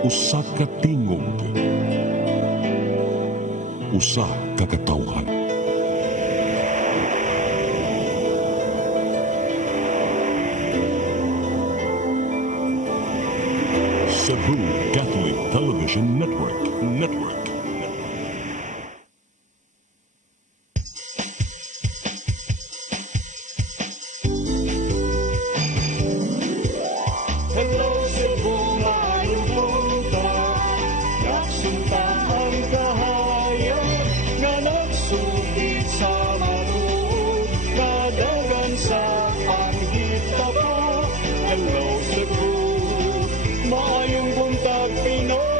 Usa ka tingog, usa ka katawhan. Cebu Catholic Television Network. Hello Cebu, maayong buntag. Nagsunta ang kahayan nga nagsugid sa matuod, kadagan sa anghita pa. Hello Cebu, maayong buntag Pinoy.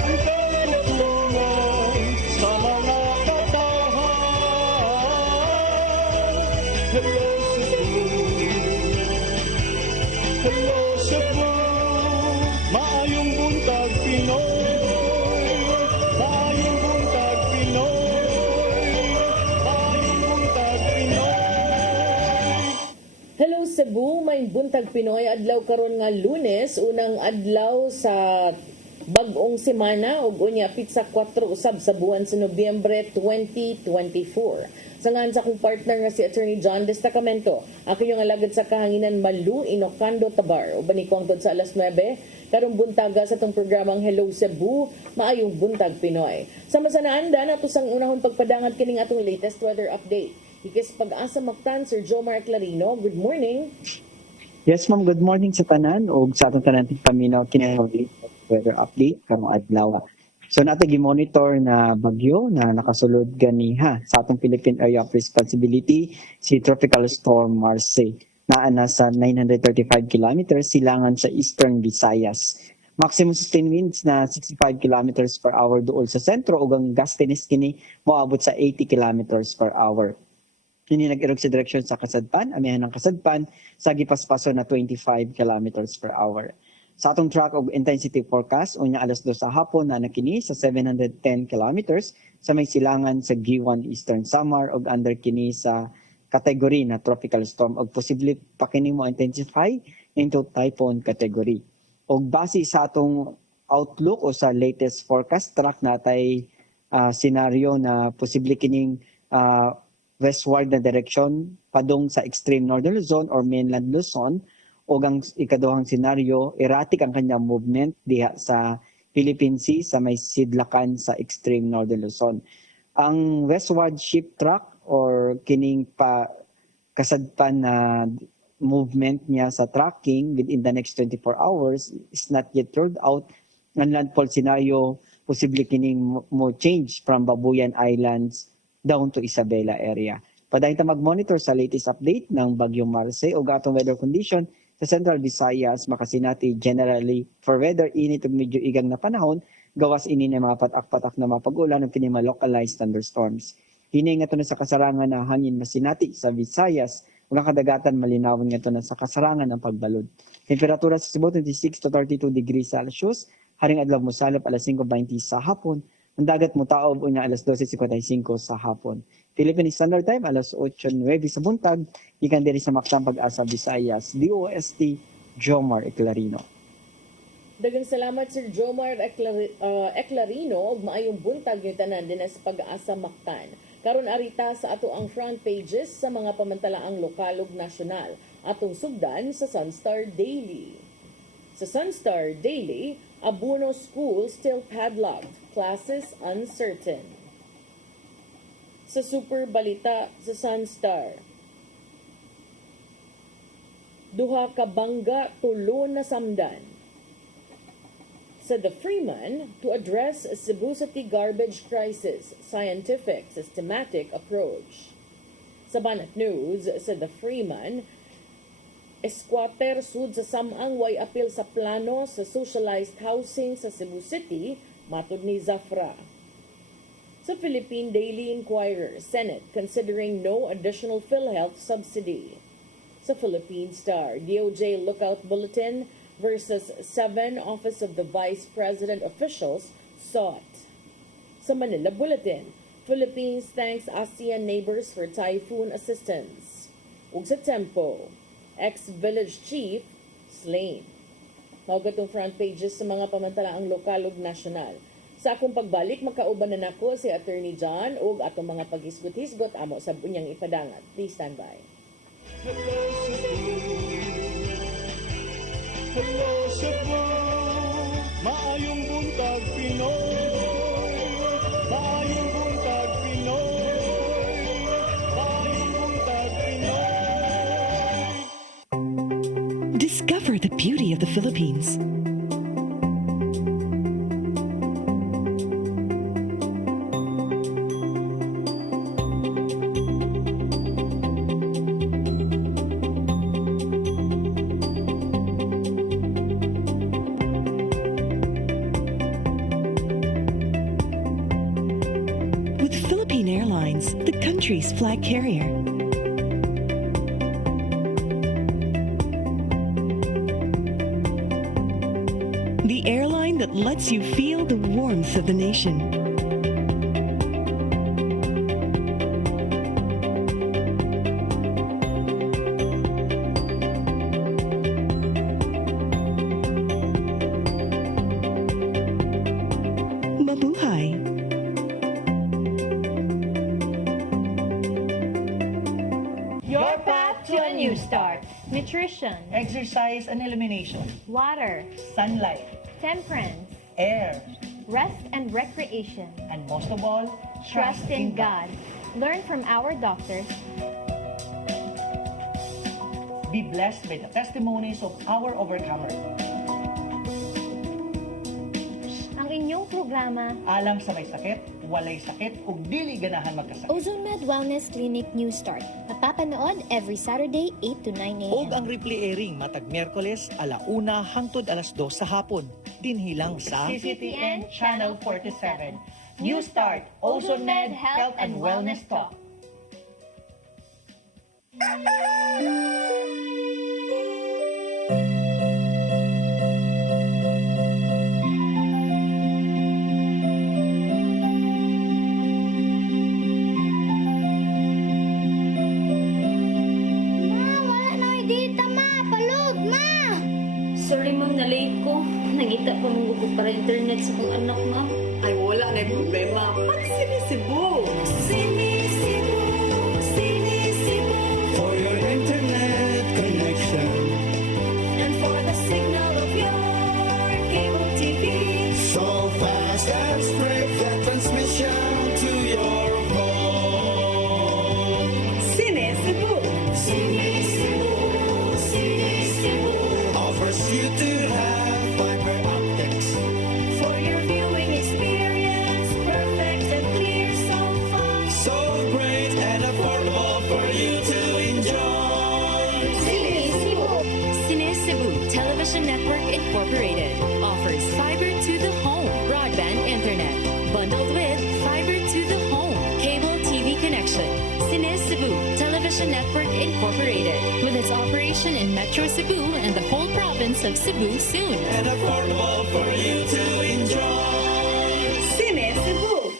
Ang katutulungan sa mga katahan. Hello Cebu, hello Cebu, maayong buntag Pinoy, maayong buntag Pinoy, maayong buntag Pinoy. Hello Cebu, may buntag Pinoy adlaw karon nga Lunes, unang adlaw sa bag-ong semana ug unya pizza 4 usab sa buwan sa Nobyembre 2024. Sangan sa akong partner nga si Attorney John Destacamento, ako yung alagad sa kahanginan Malu Inocando Tabar. Uban ko hangtod sa alas 9 karong buntaga sa tong programang Hello Cebu, maayong buntag Pinoy. Sama sa naanda nato sang unahon pagpadangat kining atong latest weather update. Higis pag-asa Mactan, Sir Jomar Clarino. Good morning. Yes, ma'am. Good morning sa tanan o sa atong tanan paminaw kini weather update karong adlaw. So nato gi-monitor na bagyo na nakasulod ganiha sa atong Philippine Area of Responsibility si Tropical Storm Marcy naa na sa 935 kilometers silangan sa Eastern Visayas. Maximum sustained winds na 65 kilometers per hour duol sa sentro ug ang gustiness kini moabot sa 80 kilometers per hour. Kini nag-irog sa direksyon sa Kasadpan, amihan ng Kasadpan, sa gipaspaso na 25 kilometers per hour. Sa atong track of intensity forecast, unya alas 2 sa hapon na nakini sa 710 kilometers sa may silangan sa G1 Eastern Samar ug under kini sa category na tropical storm ug posible pa kini mo intensify into typhoon category. Ug base sa atong outlook o sa latest forecast track natay scenario na posible kining westward na direction padung sa extreme northern Luzon or mainland Luzon o ang ikaduhang senaryo erratic ang kanyang movement diha sa Philippine Sea sa may sidlakan sa extreme northern Luzon. Ang westward shift track or kining pa kasadpan na movement niya sa tracking within the next 24 hours is not yet ruled out. Ang landfall scenario posible kining mo change from Babuyan Islands down to Isabela area. Padayon ta mag-monitor sa latest update ng Bagyong Marcy o atong weather condition sa Central Visayas, makasinati generally for weather init ug medyo igang na panahon, gawas ini na mga patak-patak na mapag-ulan ug kini localized thunderstorms. Hini nga na sa kasarangan na hangin masinati sa Visayas ug ang kadagatan malinawon nga na sa kasarangan ng pagbalod. Temperatura sa Cebu 26 to 32 degrees Celsius, haring adlaw mosalop alas 5:20 sa hapon. Ang dagat mo taob unya alas 12:55 sa hapon. Philippine Standard Time alas 8:09 sa buntag, ikan diri sa Mactan Pag-asa Visayas, DOST Jomar Eclarino. Daghang salamat Sir Jomar Eclarino ug maayong buntag yung tanan din sa Pag-asa Mactan. Karon arita sa ato ang front pages sa mga pamantalaang lokal ug nasyonal. Atong sugdan sa Sunstar Daily. Sa Sunstar Daily, Abuno School still padlocked, classes uncertain. Sa Super Balita sa Sunstar, duha ka bangga tulo na samdan. Sa The Freeman, to address Cebu City garbage crisis, scientific, systematic approach. Sa Banat News, sa The Freeman, squatter sud sa samang way apil sa plano sa socialized housing sa Cebu City, matud ni Zafra. Sa Philippine Daily Inquirer, Senate considering no additional PhilHealth subsidy. Sa Philippine Star, DOJ Lookout Bulletin, versus 7 Office of the Vice President officials sought. Sa Manila Bulletin, Philippines thanks ASEAN neighbors for typhoon assistance. Ug sa Tempo, ex-village chief slain. Maugatong front pages sa mga pamantalaang lokal ug nasyonal. Sa akong pagbalik, makauban na nako si Attorney John ug atong mga paghisgot-hisgot amo sa bunyang ipadangat. Please stand by. Hello Cebu, hello Cebu, maayong buntag Pinoy, maayong buntag Pinoy, maayong buntag Pinoy. Discover the beauty of the Philippines. With Philippine Airlines, the country's flag carrier. The airline that lets you feel the warmth of the nation. Mabuhay! Your path to a new start. Nutrition, Exercise and elimination, water, sunlight, temperance, air, rest and recreation. and most of all, Trust in God. Learn from our doctors. Be blessed by the testimonies of our overcomers. Ang inyong programa, Alang sa may sakit, walay sakit, ug dili ganahan magkasakit. Ozone Med Wellness Clinic New Start. Napapanood every Saturday 8 to 9 a.m. Og ang replay airing matag Miyerkules 1:00 hangtod 2:00 sa hapon. Dinhilang sa CCTN Channel 47. New Start, Ozone Med Health and Wellness Talk. Wala na dita ma! Palud ma! Sorry ma'am, na-late ko. Nangita pa mong gusto para internet sa kong anak ma'am. Ay wala na problema. Pag-sinisibo! For your internet connection, And for the signal of your cable TV. so fast and straight the transmission to your phone. Sinisibo! Sinisibo. Offers you to have fiber optics. For your viewing experience, perfect and clear so far. So great and affordable for you to enjoy. Cine Cebu Television Network Incorporated offers fiber to the home broadband internet bundled with fiber to the home cable TV connection. Cine Cebu Television Network Incorporated with its operation in Metro Cebu and the whole province of Cebu soon. And affordable for you to enjoy. Sinisibo!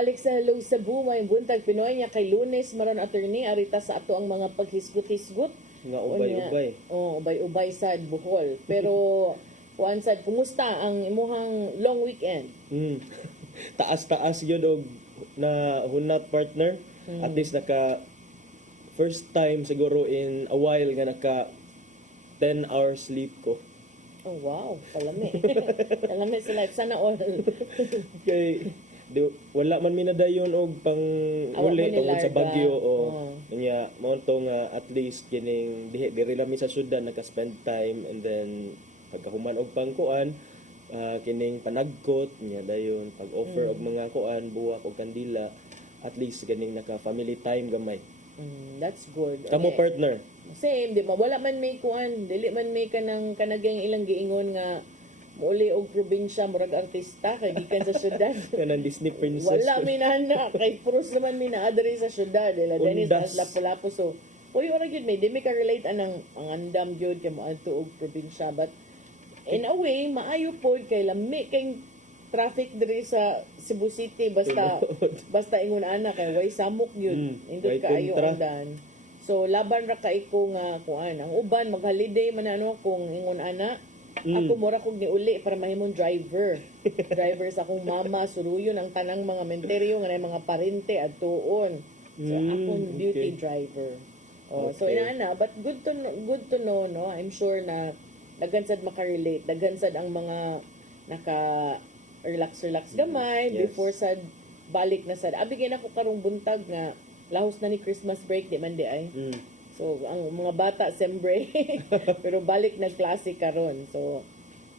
balik sa Hello Cebu, may buntag Pinoy niya kay Lunes maron attorney arita sa ato ang mga paghisgot-hisgot. Nga ubay-ubay. Ubay-ubay sad Bohol. Pero kuan sad, kumusta ang imuhang long weekend? Taas-taas yun og na hunat partner. At least naka first time siguro in a while nga naka 10 hours sleep ko. Oh wow, palami. Palami sa life. Sana all. Kay wala man minadayon og pang Awa uli mo tungod sa nilarga. bagyo o Oo. nya mao to nga at least kining diri lami sa syudad naka-spend time, and then pagkahuman og pangkuan kining panagkot nya dayon pag-offer og mga kuan buwak og kandila, at least kining naka family time gamay. That's good. Kamo Okay. partner. Same, di ba? Wala man may kuan, dili man may kanang kanagang ilang giingon nga muli og probinsya murag artista kay gikan sa syudad. Kanang Disney princess. Wala mi nana kay puros naman mi naa diri sa syudad, ila Dennis Undas. as lapu-lapu so. Uy, ora gyud may di mi ka relate anang ang andam gyud kay mo adto og probinsya, but in a way maayo pod kay lami kay traffic diri sa Cebu City basta ingon ana kay way samok yun. Indot way kaayo kontra. ang dan. So laban ra kay ko nga kuan ang uban mag-holiday man ano kung ingon ana ako mura kog niuli para mahimong driver. Driver sa akong mama suruyon ang tanang mga menteryo nga nay mga parente adtuon. So akong duty okay. driver. So Okay. inaana, but good to know no. I'm sure na daghan sad makarelate, daghan sad ang mga naka relax gamay Yes. before sad balik na sad. Abi gyud ako karong buntag nga lahos na ni Christmas break di man di ay. So ang mga bata sembre pero balik na klase karon. So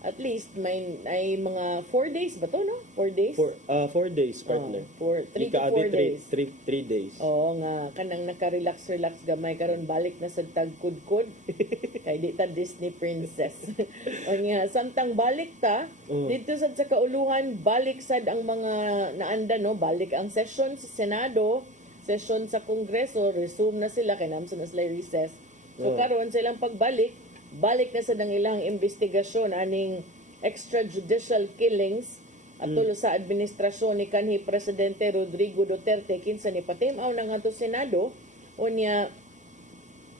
at least may ay mga 4 days ba to no? 4 days? 4 days partner. 3 to 4 days. 3 days. Oo nga, kanang naka-relax gamay karon balik na sa tagkudkod. Kay di ta Disney princess. O nga, samtang balik ta, dito sad sa kauluhan, balik sad ang mga naanda, no? Balik ang session sa Senado, session sa Kongreso, resume na sila, kay namsa na sila recess. So karon silang pagbalik, balik na sa ang ilang investigasyon aning extrajudicial killings atol sa administrasyon ni kanhi Presidente Rodrigo Duterte kinsa ni patimaw na nga to Senado unya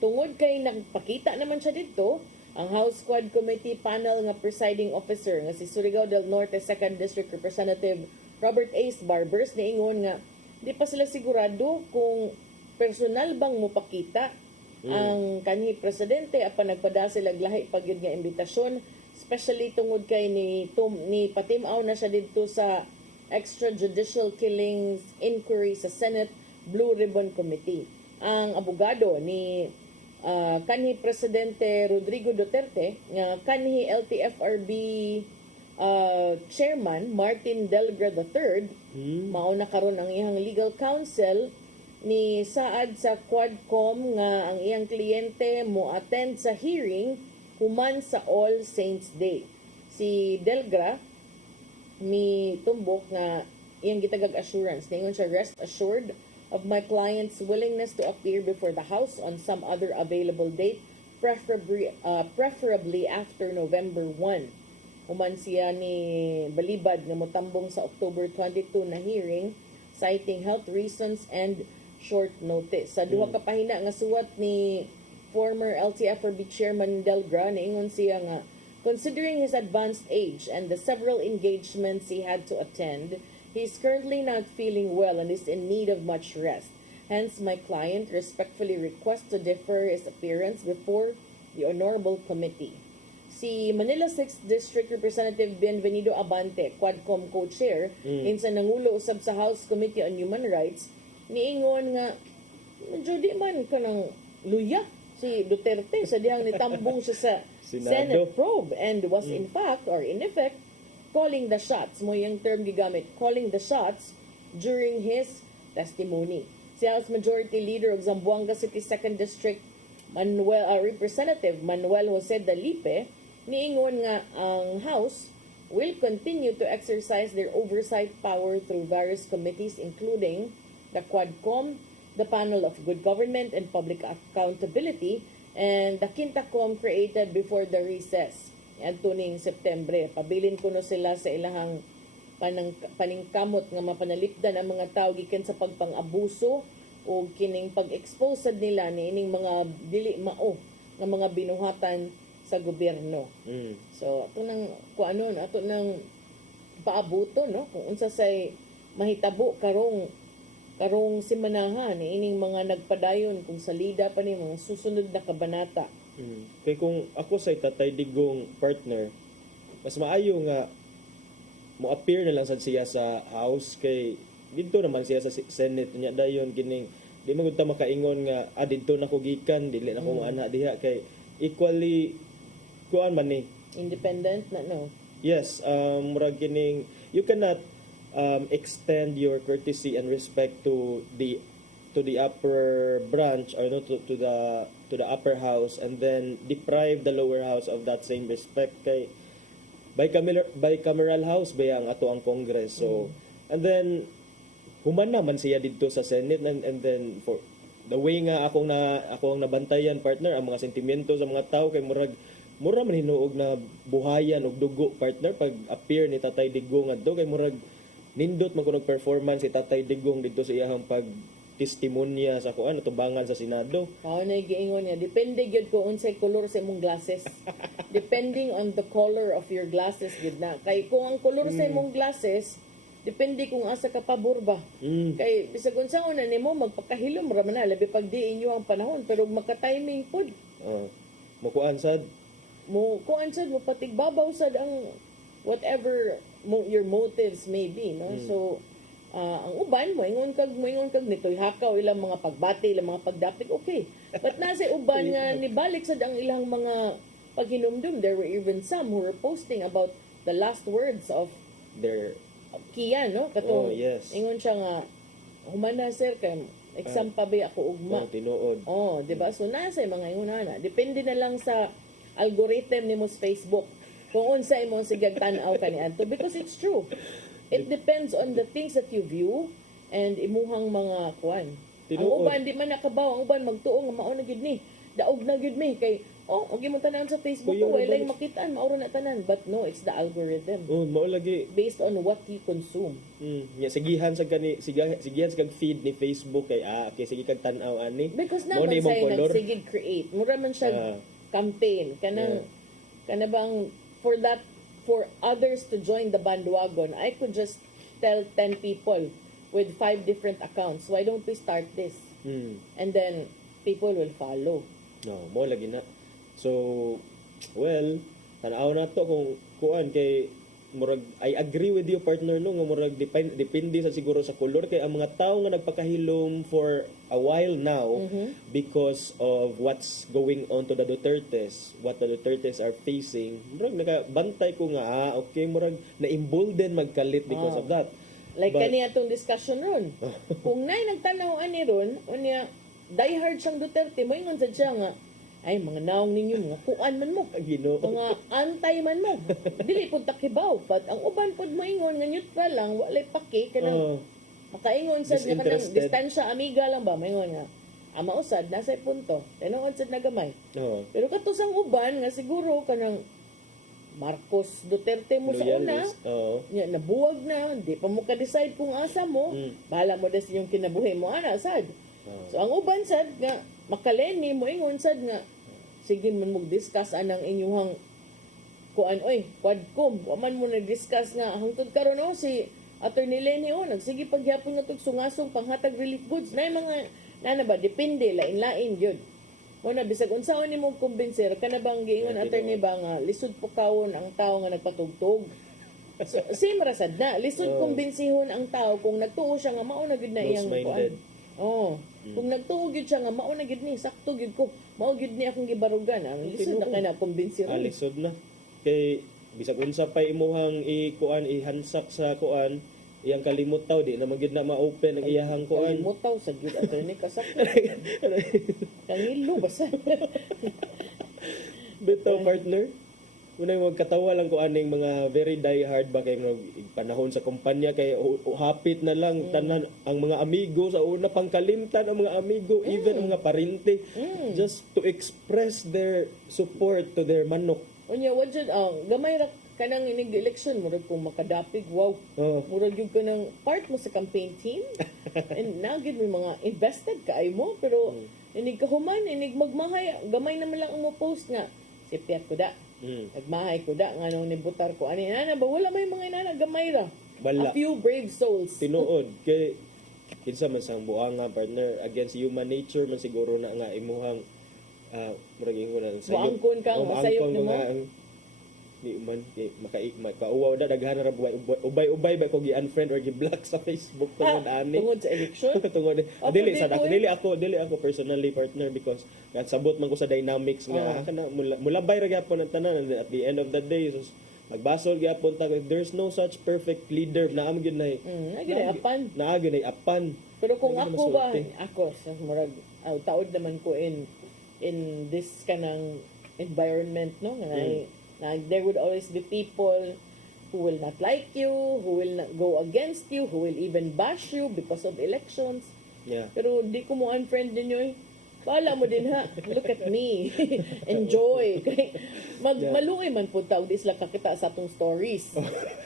tungod kay nagpakita naman siya dito ang House Squad Committee panel nga presiding officer nga si Surigao del Norte 2nd District Representative Robert Ace Barbers niingon nga di pa sila sigurado kung personal bang mupakita ang kanhi presidente apan nagpada sila lahi pagyud nga imbitasyon, especially tungod kay ni patimaw na siya dito sa extrajudicial killings inquiry sa Senate Blue Ribbon Committee. Ang abogado ni kanhi presidente Rodrigo Duterte nga kanhi LTFRB chairman Martin Delgra III mao na karon ang iyang legal counsel ni saad sa Quadcom nga ang iyang kliyente mo attend sa hearing human sa All Saints Day. Si Delgra mi tumbok nga iyang gitagag assurance. Ningon siya, rest assured of my client's willingness to appear before the House on some other available date, preferably after November 1. Human siya ni balibad nga motambong sa October 22 na hearing citing health reasons and short notice. Sa duha ka pahina nga suwat ni former LTFRB Chairman Delgra, niingon siya nga, considering his advanced age and the several engagements he had to attend, he is currently not feeling well and is in need of much rest. Hence, my client respectfully requests to defer his appearance before the Honorable Committee. Si Manila 6th District Representative Bienvenido Abante, Quadcom co-chair, insa nangulo usab sa House Committee on Human Rights, niingon nga medyo di man kanang luya si Duterte sa dihang nitambong siya sa Senate probe and was in fact or in effect calling the shots mo yung term gigamit calling the shots during his testimony. Si House Majority Leader of Zamboanga City 2nd District Representative Manuel Jose Dalipe niingon nga ang House will continue to exercise their oversight power through various committees including the Quadcom, the Panel of Good Government and Public Accountability, and the Quintacom created before the recess. Adto ning September. Pabilin kuno sila sa ilahang paningkamot nga mapanalipdan ang mga tao gikan sa pagpang-abuso o kining pag-expose sad nila niining mga dili mao nga mga binuhatan sa gobyerno. So ato nang kuanon, ato nang paabuto no kung unsa say mahitabo karong simanahan niining mga nagpadayon kung salida pa ni mga susunod na kabanata. Kay kung ako sa Tatay Digong partner, mas maayo nga mo appear na lang sad siya sa house kay dito naman siya sa Senate nya dayon kining di man gud ta makaingon nga didto na ko gikan dili na ko ana diha kay equally kuan man ni Independent na no. yes murag kining you cannot extend your courtesy and respect to the upper branch or no to the upper house and then deprive the lower house of that same respect kay bicameral house ba ang ato ang Congress. So and then human naman siya dito sa Senate and then for the way nga akong nabantayan partner ang mga sentimiento sa mga tao kay mura man hinuog na buhayan og dugo partner pag appear ni Tatay Digong adto kay murag nindot man kunog performance si Tatay Digong dito sa iyang pag testimonya sa kuan tubangan sa Senado. Na giingon niya depende gyud ko unsay color sa imong glasses. Depending on the color of your glasses gyud na. Kay kung ang color sa imong glasses depende kung asa ka pabor ba. Kay bisag unsa una nimo magpakahilom ra man na labi pag di inyo ang panahon pero maka-timing pud. Mo kuan sad Mo patigbabaw sad ang whatever your motives may be no. So ang uban moingon kag nitoy hakaw ilang mga pagbati ilang mga pagdapig okay but nasa uban nga nibalik sad ang ilang mga paghinumdum. There were even some who were posting about the last words of their Kian no katong yes. ingon siya nga humana sir kay exam pa ba ako ugma tinuod di ba so nasa mga ingon na depende na lang sa algorithm nimo sa Facebook kung unsa imong sigag tan-aw kaniadto because it's true. It depends on the things that you view and imuhang mga kuan. Ang uban di man nakabaw, ang uban magtuo nga mao na gyud ni. Daog na gyud mi kay og imong tanan sa Facebook ko walay makitaan mao na tanan but no it's the algorithm. Mao lagi based on what you consume. Sigihan sa kag feed ni Facebook kay okay sige kag tan-aw ani. Because naman say nagsigig create. Mura man siya campaign kanang kanabang for others to join the bandwagon, I could just tell 10 people with 5 different accounts, why don't we start this? And then, people will follow. No, mo lagi na. So, well, tanaw na to kung kuan kay murag I agree with you partner no nga murag depende sa siguro sa color kay ang mga tao nga nagpakahilom for a while now because of what's going on to the Dutertes, what the Dutertes are facing. Murag nakabantay ko nga okay murag na-embolden magkalit because of that. Like kaniya atong discussion ron. Kung nay nagtanaw ani ron, unya die hard siyang Duterte, mo ingon sad siya nga ay mga naong ninyo mga kuan man mo mga antay man mo dili pud takibaw but ang uban pud mo ingon nga neutral lang walay paki kanang makaingon sad nga kanang distansya amiga lang ba maingon nga ama usad nasa punto tinuod sad nagamay pero katusang uban nga siguro kanang Marcos Duterte mo sa una nya nabuwag na di pa mo ka-decide kung asa mo bahala mo des yung kinabuhi mo ana sad so ang uban sad nga makaleni mo ingon sad nga sige man mag-discuss anang inyuhang kuan quadcom wa man mo na-discuss nga hangtod karon si Attorney Lenny nagsige pagyapon nga tug sungasong panghatag relief goods na mga nana ba depende lain-lain gyud mo na bisag unsaon nimo kumbinser kana bang giingon attorney ba nga lisod po kawon ang tao nga nagpatugtog so same ra sad na lisod kumbensihon ang tao kung nagtuo siya nga mao na gyud na iyang kuan kung nagtuo gyud siya nga mao na gyud ni sakto gyud ko mao gyud ni akong gibarugan ang lisod na kay na kumbensir lisod na kay bisag unsa pa imuhang ihansak sa kuan iyang kalimot taw di na magyud na ma-open ang iyahang kuan kalimot taw sa gyud attorney kasakto kangilo basta bitaw partner Muna yung magkatawa lang ko aning mga very die hard ba kay mga panahon sa kumpanya kay hapit na lang tanan ang mga amigo sa una pangkalimtan ang mga amigo even ang mga parente just to express their support to their manok. Unya, what dyan, gamay ra kanang inig election, murag kung makadapig, wow. Oh. Murag yung kanang part mo sa campaign team. And nagid may mga invested ka ay mo, pero inig kahuman, inig magmahay, gamay naman lang ang mo post nga. Si Piat ko da. Nagmahay ko da, nga nung nibutar ko. Ano inana ba? Wala may mga inana, gamay ra. Wala. A few brave souls. Tinuod kay kinsa man sang buanga partner against human nature man siguro na nga imuhang murag ingon na Muangkon ka, masayop muangkon na mo. nga di man makauwaw da daghan ra ubay ba ko gi-unfriend or gi-block sa Facebook tungod ani. Tungod sa election? Tungod Pwede dili ako personally partner because sabot man ko sa dynamics nga kana mulabay ra gyapon ang tanan and at the end of the day so, magbasol gyapon ta there's no such perfect leader na am gyud nay Apan. naa gyud nay apan. Pero kung Hindi ako ba, masulti. ako, sa murag, taod naman ko in this kanang environment, no? Na there would always be people who will not like you, who will not go against you, who will even bash you because of elections. Yeah. Pero di ko mo unfriend ninyo eh. Paala mo din ha. Look at me. Enjoy. Maluoy man po tawag di sila kakita sa atong stories.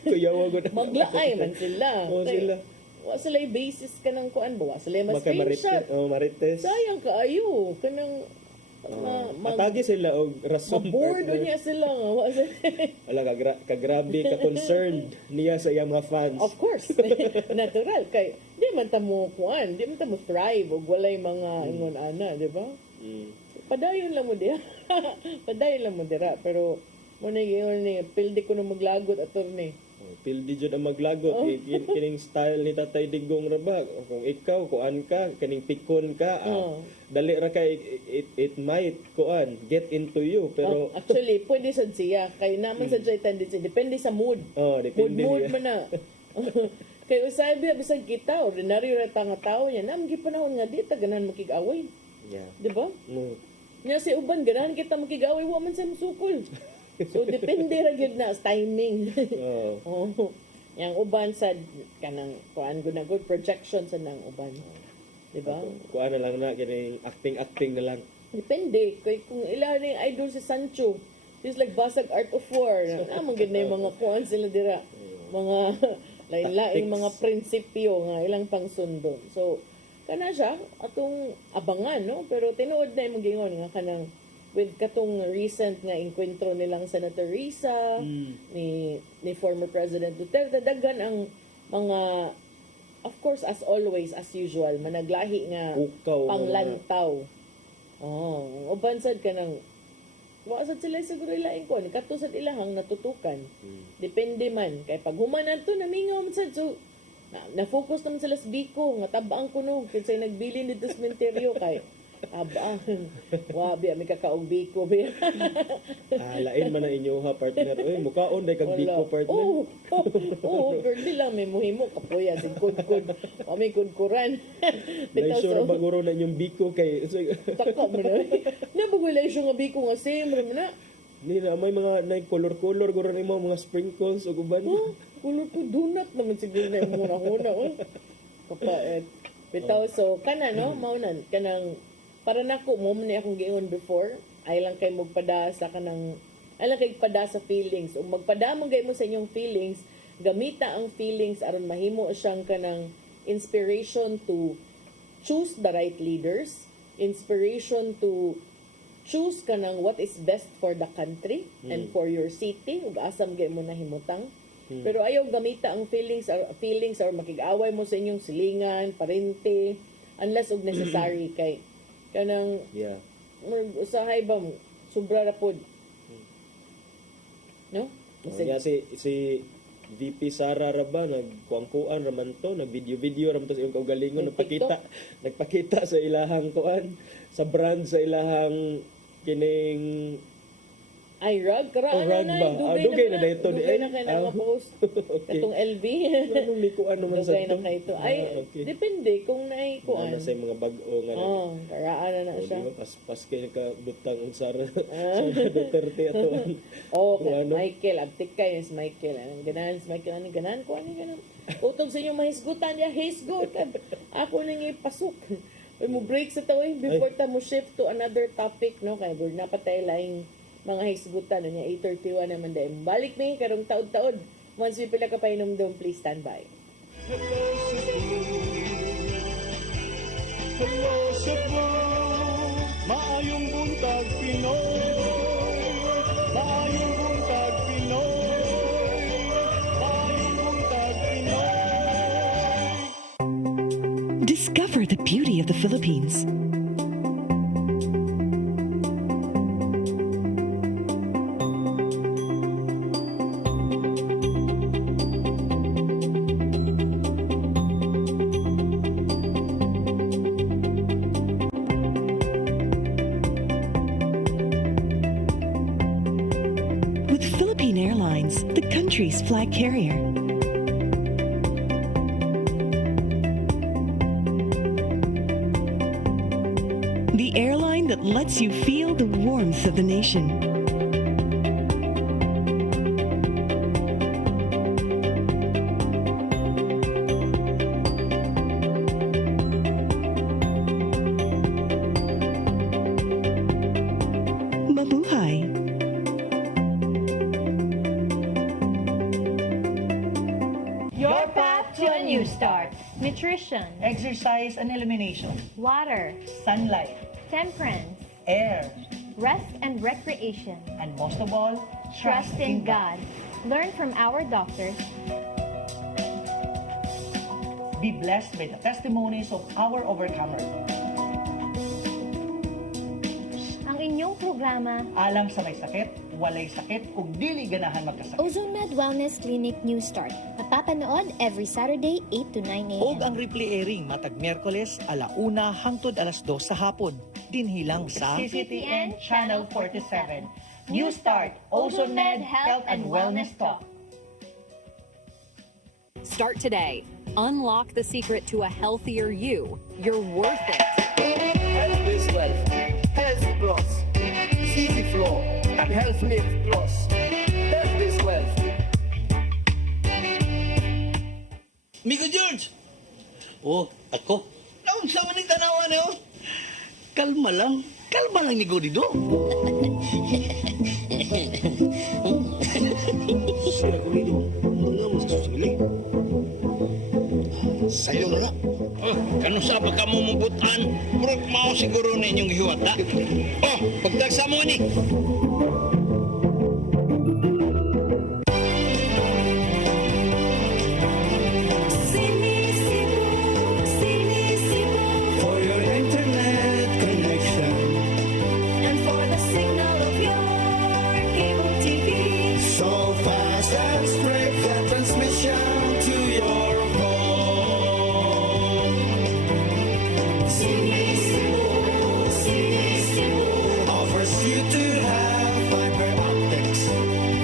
Kuyawa ko na. Maglaay man sila. Oo, sila. Wa sila yung basis ka ng kuan ba? Wa sila mas screenshot. Marites. Sayang ka ayo. Kanang Atagi sila og rason. Maboard partner. niya sila nga. Wa sila. Wala kagrabe ka concerned niya sa iyang mga fans. Of course. Natural. Kay, di man ta mo kuan. Di man ta mo thrive. O walay mga ingon ana. Di ba? Padayon lang mo diha. Padayon lang mo dira. Pero, mo na yun ni, pildi ko na maglagot attorney. Pildi jud ang maglagot. Kining style ni Tatay Digong ra ba? Kung ikaw, kuan ka, kining pikon ka, dali ra kay it might kuan get into you pero Actually, pwede sad siya. Kay naman sa siya tendency. Depende sa mood. depende Mood niya. man na. Kay usay biya bisag kita ordinary ra ta nga tawo niya nam gipanahon nga di ta ganan makig-away. Yeah. Di ba? Nya si uban ganahan kita makig-away wa man sa musukol. So depende ra gyud na sa timing. Oh. Yang uban sa kanang kuan gud na good projection sa nang uban. Di ba? Kuan na lang na kining acting na lang. Depende. Kay kung ilan ning idol si Sancho, he's like basag art of war. Naman gid na yung mga kuan sila dira. Mga lain-laing mga prinsipyo nga ilang pangsundon. So kana siya atong abangan no, pero tinuod na yung magingon nga kanang with katong recent nga encuentro nilang Senator Risa ni former President Duterte, daghan ang mga, of course, as always, as usual, managlahi nga panglantaw. Uban sad ka ng wa sad sila siguro ilaing ko, kato sad ilahang natutukan. Depende man kay pag humanan to namingaw man sad so na-focus naman sila sa Biko nga tabang ko no kinsay nagbili dito sa sementeryo kay wabi may kakaog Biko biya. Lain man ang inyo ha partner. Oy mukaon day kag Biko partner. Girl lang may muhimo kapuya sig kudkud. May kudkuran. Naisura baguro na yung Biko kay taka mo na. Nabagulay siya nga Biko nga same ram na. Ni na may mga nay color guro nimo mga sprinkles ug uban. Kulot ko donut naman siguro na yung muna-huna. Kapaet. Bitaw, so, kana, no? Maunan, kanang, para nako, mo man akong giingon before, ay lang kay magpada sa kanang, ay lang kay pada sa feelings. O magpada mo mo sa inyong feelings, gamita ang feelings aron mahimo siyang kanang inspiration to choose the right leaders, inspiration to choose kanang what is best for the country and for your city, ug asam gay mo na himutang. Pero ayaw gamita ang feelings or makig-away mo sa inyong silingan, parente, unless og necessary kay kanang usahay ba mo sobra ra pod. No? Si VP Sara ra ba nagkuangkuan ra man to, nag-video ra man to sa iyong kaugalingon, nagpakita sa ilahang kuan, sa brand sa ilahang kining Ay, rag? Karaan rag na ba? Dugay na dito. Dugay na kayo na post. Okay. Katong LV. Anong likuan naman sa Dugay na kayo ito. Ay, okay. depende kung naikuan. Ano sa mga bag-o nga. Oh, karaan na siya. Di ba, pas kayo ka butang Sara Duterte ato. Oh, Kung ano. Michael, abtik kayo si Michael. Anong ganahan si Michael? Anong ganahan ko? Anong ganahan? Utog sa inyong mahisgutan niya, hisgot. Ako nang ipasok. Uy, mo break sa tawin before ta mo shift to another topic, no? Kaya good napatay laing mga hisgutan. Ano niya, 8:31 naman dahil. Balik mi, karong taod-taod. Once we pila ka painom-dom, please stand by. Hello Cebu, maayong buntag Pinoy. Maayong buntag Pinoy. Maayong buntag Pinoy. Discover the beauty of the Philippines. With Philippine Airlines, the country's flag carrier. The airline that lets you feel the warmth of the nation. Mabuhay! Your path to a new start. Nutrition, Exercise and elimination, water, sunlight, temperance, air, rest and recreation. and most of all, Trust in God. Learn from our doctors. Be blessed by the testimonies of our overcomer. Ang inyong programa, Alang sa may sakit, walay sakit, ug dili ganahan magkasakit. OzoneMed Wellness Clinic New Start. Mapapanood every Saturday 8 to 9 Og a.m. ang replay airing matag Miyerkules 1:00 hangtod 2:00 sa hapon. Dinhilang sa CCTN Channel 47. New Start, OzoneMed Health and Wellness Talk. Start today. Unlock the secret to a healthier you. You're worth it. Health is wealth. Health Plus. Easy Flow and Health Lift Plus. Health is wealth. Migo George! Oh, ako? Naon sa maning tanawan niyo? Kalma lang ni Godido. Sira ko nito. Mga mo sa susili. Sa'yo na lang. Oh, kano sa ba ka mo mabutan? Murag mao siguro na inyong hiwata. Oh, pagtagsa mo ni. For your internet connection. And for the signal of your cable TV. So fast and straight the transmission to your home. Sini Cebu Offers you to have fiber optics.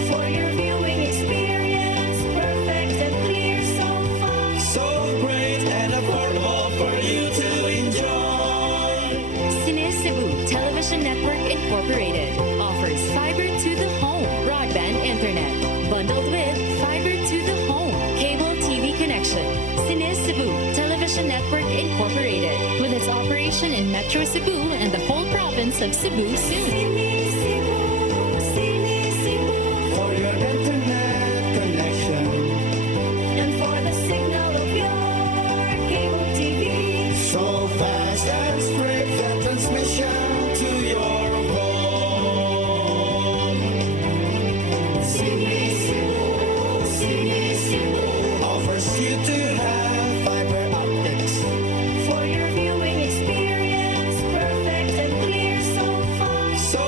for your viewing experience, perfect and clear so far. So great and affordable for you to enjoy. Cine Cebu Television Network Incorporated offers fiber to the home broadband internet bundled with fiber to the home cable TV connection. Cine Cebu Television Network Incorporated with its operation in Metro Cebu and the whole province of Cebu soon. Sini Cebu For your internet connection. and for the signal of your cable TV. So fast and straight the transmission to your home. Sini Cebu Offers you to have fiber optics. for your viewing experience, perfect and clear so far. So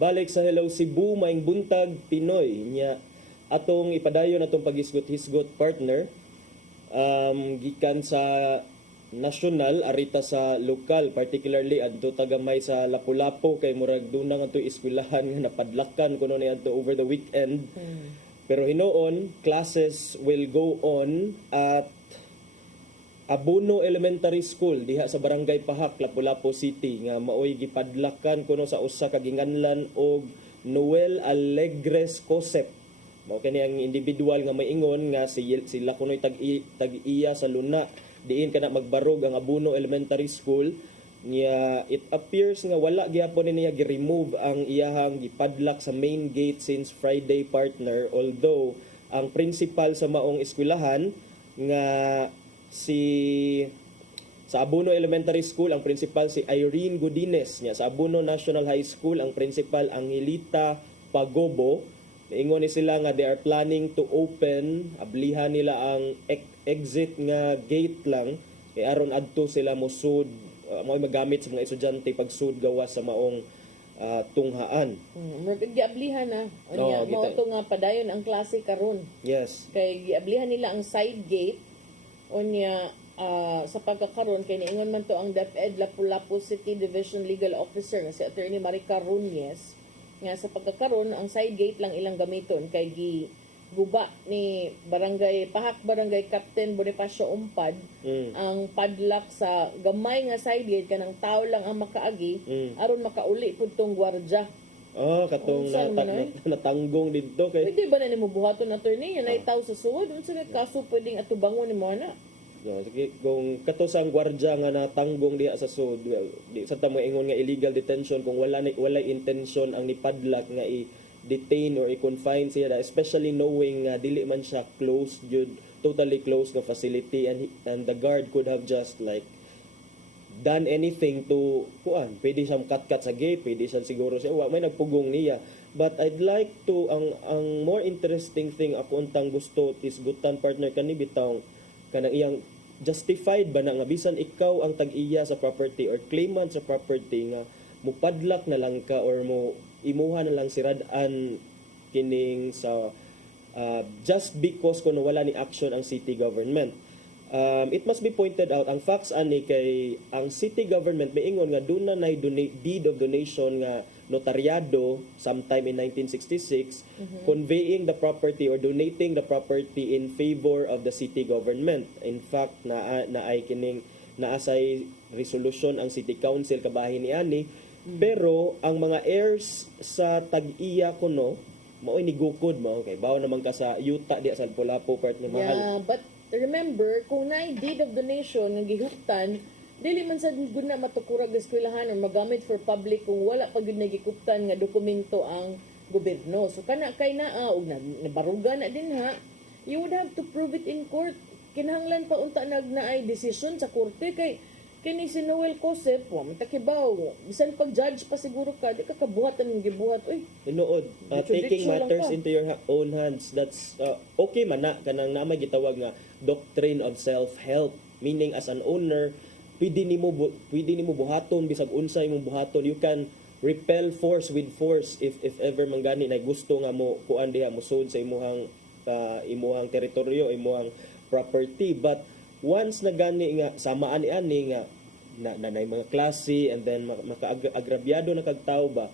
Balik sa Hello Cebu, maing buntag Pinoy nya atong ipadayon atong paghisgot-hisgot partner gikan sa national arita sa lokal, particularly adto tagamay sa Lapu-Lapu kay murag dunang adto eskwelahan nga napadlakan kuno ni adto over the weekend. Pero hinuon, classes will go on at Abono Elementary School diha sa Barangay Pahak, Lapu-Lapu City nga maoy gipadlakan kuno sa usa ka ginganlan og Noel Alegres Cosep. Mao kani ang individual nga maingon nga sila kunoy tag-iya sa Luna diin kana magbarog ang Abono Elementary School niya. It appears nga wala gyapon niya gi-remove ang iyahang gipadlak sa main gate since Friday partner, although ang principal sa maong eskwelahan nga sa Abono Elementary School ang principal si Irene Godines niya. Sa Abono National High School ang principal Angelita Pagobo. Ingon ni sila nga they are planning to open, ablihan nila ang exit nga gate lang kay aron adto sila mosud mao'y magamit sa mga estudyante pagsud gawas sa maong tunghaan. Murag giablihan na. Unya Oo, mao kita- to nga padayon ang klase karon. Yes. Kay giablihan nila ang side gate unya sa pagkakaroon kay niingon man to ang DepEd Lapu-Lapu City Division Legal Officer nga si Attorney Marica Ruñez nga sa pagkakaroon ang side gate lang ilang gamiton kay guba ni Barangay Pahak Barangay Captain Bonifacio Umpad ang padlock sa gamay nga side gate kanang tao lang ang makaagi aron makauli pud tong gwardiya. Katong Unsa man ay? natanggong dito kay Pwede ba na nimo buhaton attorney yan ay tao sa suod unsa nga kaso pwedeng atubangon nimo ana? sige, kung kato sang gwardya nga natanggong diha sa sud, well, di sa tamo ingon nga illegal detention kung wala intention ang nipadlak nga i-detain or i-confine siya, especially knowing nga dili man siya closed jud, totally closed nga facility, and the guard could have just like done anything to pwede siyang cut sa gate, pwede siyang siguro siya may nagpugong niya. But I'd like to ang more interesting thing ako untang gusto is gutan partner kani bitawng kanang iyang justified ba na nga bisan ikaw ang tag-iya sa property or claimant sa property nga mupadlak na lang ka or mo imuha na lang sirad-an kining sa just because kuno wala ni action ang city government. It must be pointed out ang facts ani kay ang city government miingon nga duna nay deed of donation nga notaryado sometime in 1966 conveying the property or donating the property in favor of the city government. In fact naay kining naasay resolution ang city council kabahin ni ani pero ang mga heirs sa tag-iya kuno mao'y nigukod mo kay bawo naman ka sa yuta di sa Lapu-Lapu part ni mahal. Yeah, but remember kung naay deed of donation nga gihuptan dili man sad gud na matukurag eskwelahan or magamit for public kung wala pa gud nagikuptan nga dokumento ang gobyerno. So kana kay naa og nabaruga na din ha. You would have to prove it in court. Kinahanglan pa unta naay decision sa korte kay kini si Noel Cosep wa man takibaw. Bisan pag judge pa siguro ka di ka kabuhatan ng gibuhat. Uy, Tinuod, taking Diretso lang matters ka. into your own hands, that's okay man na kanang namay gitawag nga doctrine of self-help, meaning as an owner pwede nimo buhaton bisag unsay imong buhaton. You can repel force with force if ever man gani na gusto nga mo kuan diha mo sud sa imuhang teritoryo, imuhang property. But once na gani nga samaan ani nga nanay mga klase and then maka-agrabyado na kag tao ba,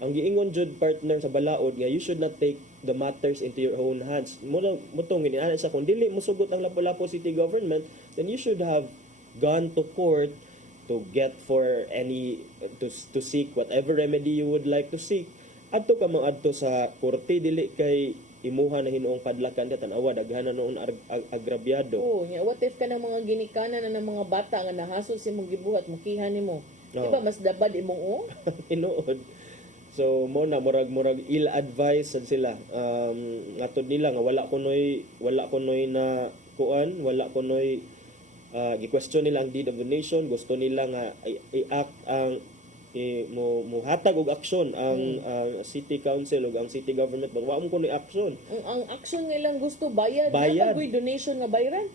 ang giingon jud partner sa balaod nga you should not take the matters into your own hands. Mutong gini ana sa kung dili mosugot ang Lapu-Lapu city government, then you should have gone to court to get for any to seek whatever remedy you would like to seek. Adto ka adto sa korte dili kay imuha na hinuong padlakan da tan-awa daghan na noon agrabyado. what if ka ng mga ginikanan na ng mga bata nga nahasol si mong gibuhat mukihan nimo. Diba mas dabad imong Hinuod. So mo na murag ill-advised sad sila. Ngatod nila nga wala kunoy na kuan, wala kunoy gi-question nila ang deed of donation, gusto nila nga i-act ang muhatag og aksyon ang city council ug ang city government bang wa mo kuno aksyon. Ang action nga ilang gusto bayad. Dapat donation nga bayaran.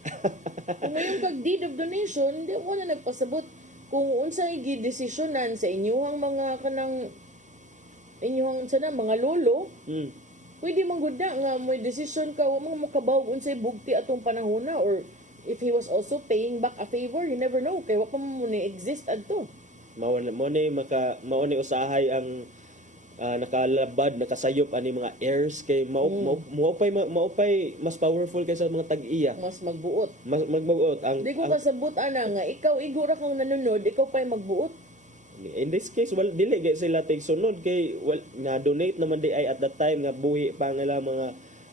Kung ngayon pag deed of donation, hindi mo na nagpasabot kung unsay gidesisyonan sa inyong mga kanang inyong sana mga lolo, Mm. pwede manggod na nga may decision ka, wa mo makabawag unsay bugti atong panahon na, or if he was also paying back a favor, you never know, kay wa pa mo ni-exist adto. Mao ni usahay ang nakalabad, nakasayop ani mga heirs kay maupay mas powerful kaysa mga tag-iya. Mas magbuot. Magbuot ang Di ko kasabot ana nga, ikaw igura kang nanunod, ikaw pa'y magbuot. in this case dili gay sila tigsunod kay na donate naman di ay at that time nga buhi pa nga mga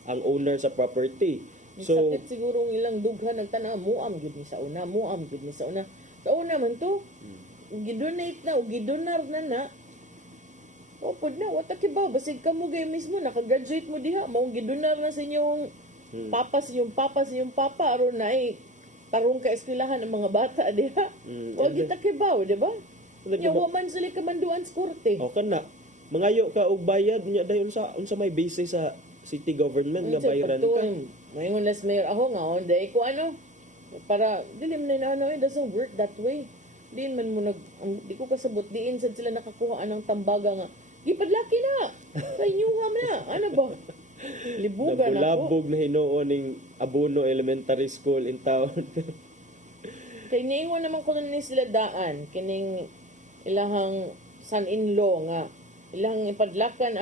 ang owner sa property. So Sakit siguro ang ilang dughan nagtanaw, muam gid ni sa una, muam gid ni sa una. Sa una man to, gidonate na o gidonar na. O pud na, wata kibaw, basig ka mo gay mismo, nakagraduate mo diha, maong gidonar na sa inyong yung papa, aron na ay tarong ka eskwelahan ng mga bata diha. Huwag kita kibaw, di ba? Yung waman sila kamanduan sa korte. o kana mangayo ka og bayad nya dayon unsa may basis sa city government nga bayaran ka. Ngayon last mayor ako nga, on day ko para, dili man na it doesn't work that way. Di man mo di ko kasabot, diin sad sila nakakuha ng tambaga nga, gipadlaki na, sa inyuha na, ano ba? Libugan ako. Nabulabog na hinuon ning Abono Elementary School in town. Kay niingon naman ko ni sila daan, kining ilahang son-in-law nga, ilahang ipadlakan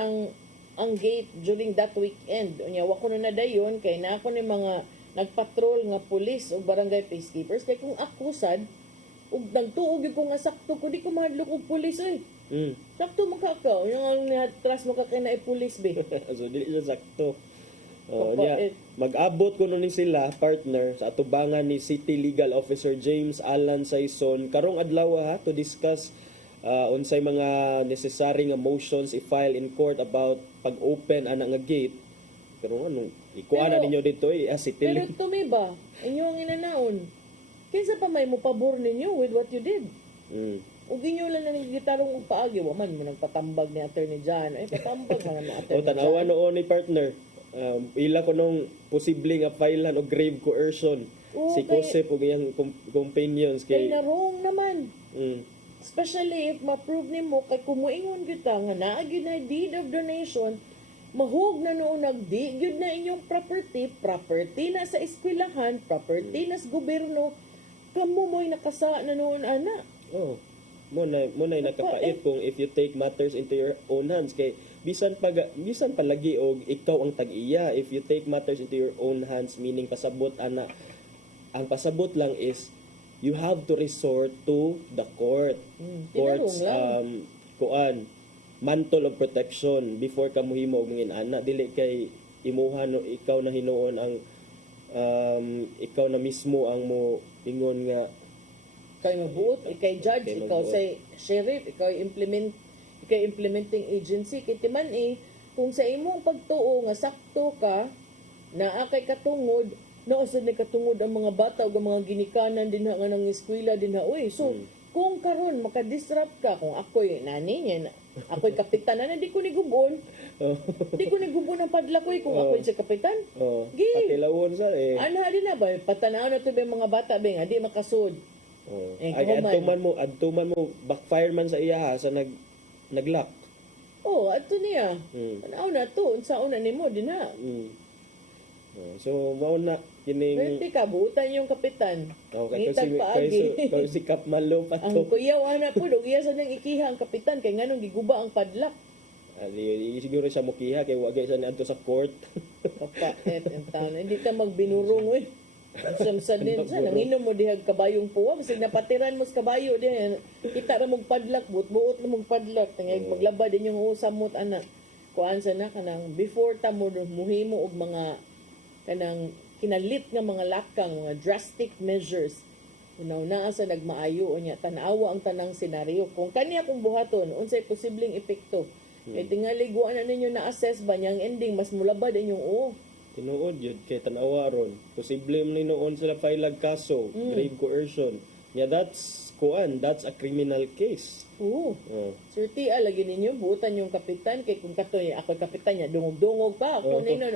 ang gate during that weekend. Unya, wako na dayon, kay na ako ni mga nagpatrol nga pulis o barangay peacekeepers, kay kung akusad, ug nagtuog ko nga sakto ko, di ko mahadlok og pulis eh. Sakto makakaw, yung trust mo ka kay na pulis be. So dili siya sakto. Kapait. Mag-abot ko nun ni sila partner sa atubangan ni City Legal Officer James Alan Saison karong adlaw ha to discuss unsay mga necessary nga motions i-file in court about pag-open ana nga gate. Pero anong ikuha na ninyo dito City Pero tumi ba, inyo ang inanaon, kinsa pa may mo pabor ninyo with what you did? Ug inyo lang nang gitarong og paagi, wa man mo nagpatambag ni Attorney John. Ay patambag man ni Attorney John. tanawa noon ni partner. Ila ko nung posible nga filean og grave coercion. Si Joseph ug iyang companions Kay kay na wrong naman. Mm. Especially if ma-prove nimo kay kumuingon kita nga naa gyud na deed of donation, mahug na noon nagdi gyud na inyong property na sa eskwelahan, property na sa gobyerno, kamo mo'y nakasa na noon ana. Oh. Mo na nakapait kung if you take matters into your own hands kay bisan palagi og ikaw ang tag-iya. If you take matters into your own hands, meaning pasabot ana, ang pasabot lang is you have to resort to the court. Courts mantle of protection before ka mohimo og ngin ana, dili kay imuha no ikaw na hinuon ang ikaw na mismo ang mo ingon nga Ikaw mabuot, ikay judge, ikaw say sheriff, ikaw implementing agency. Kaya timan kung sa imong pagtuo nga sakto ka, naa kay katungod, naasad na katungod ang mga bata o ang mga ginikanan din nga ng eskwela din ha. Uy, so, kung karon makadisrupt ka, kung ako'y nani niya, ako'y kapitan, di ko nigubon. Di ko nigubon ang padlakoy kung ako'y si kapitan. Pakilawon sa Ano din na ba? Patanaw na ito ba yung mga bata ba nga, di makasud. Adtuman mo backfire man sa iya ha, sa naglock. Ato niya. Ano na to, unsaon na nimo din ha. So mao na kining Pwede ka buutan yung kapitan. Ngitag paagi. Kay si Kap Malo pa to. Ang kuyaw ana po, iya sa nang ikiha ang kapitan kay nganong giguba ang padlak. Siguro siya mukiha kay wa gyud siya adto sa court. Kapait ang taon. Hindi ka magbinurong oy. Samsad din sa nanginom mo dihag kabayong puwa, bisig napatiran mo sa kabayo diha. Kita ra mong padlak, buot na mong padlak, tangay maglaba din yung usam mo ana. Kuan sa na kanang before ta mo muhimo og mga kanang kinalit nga mga lakang, mga drastic measures. Una sa nagmaayo unya tan-awa ang tanang senaryo. Kung kaniya kung buhaton, unsay posibleng epekto. Kay tingali guan na ninyo na-assess ba niyang ending mas mulabad inyong tinuod yun kay tanawa ron posible man noon sila file kaso grave coercion that's a criminal case. Sir Tia, lagi ninyo buutan yung kapitan kay kung katoy ako kapitan niya dungog-dungog pa ako ninon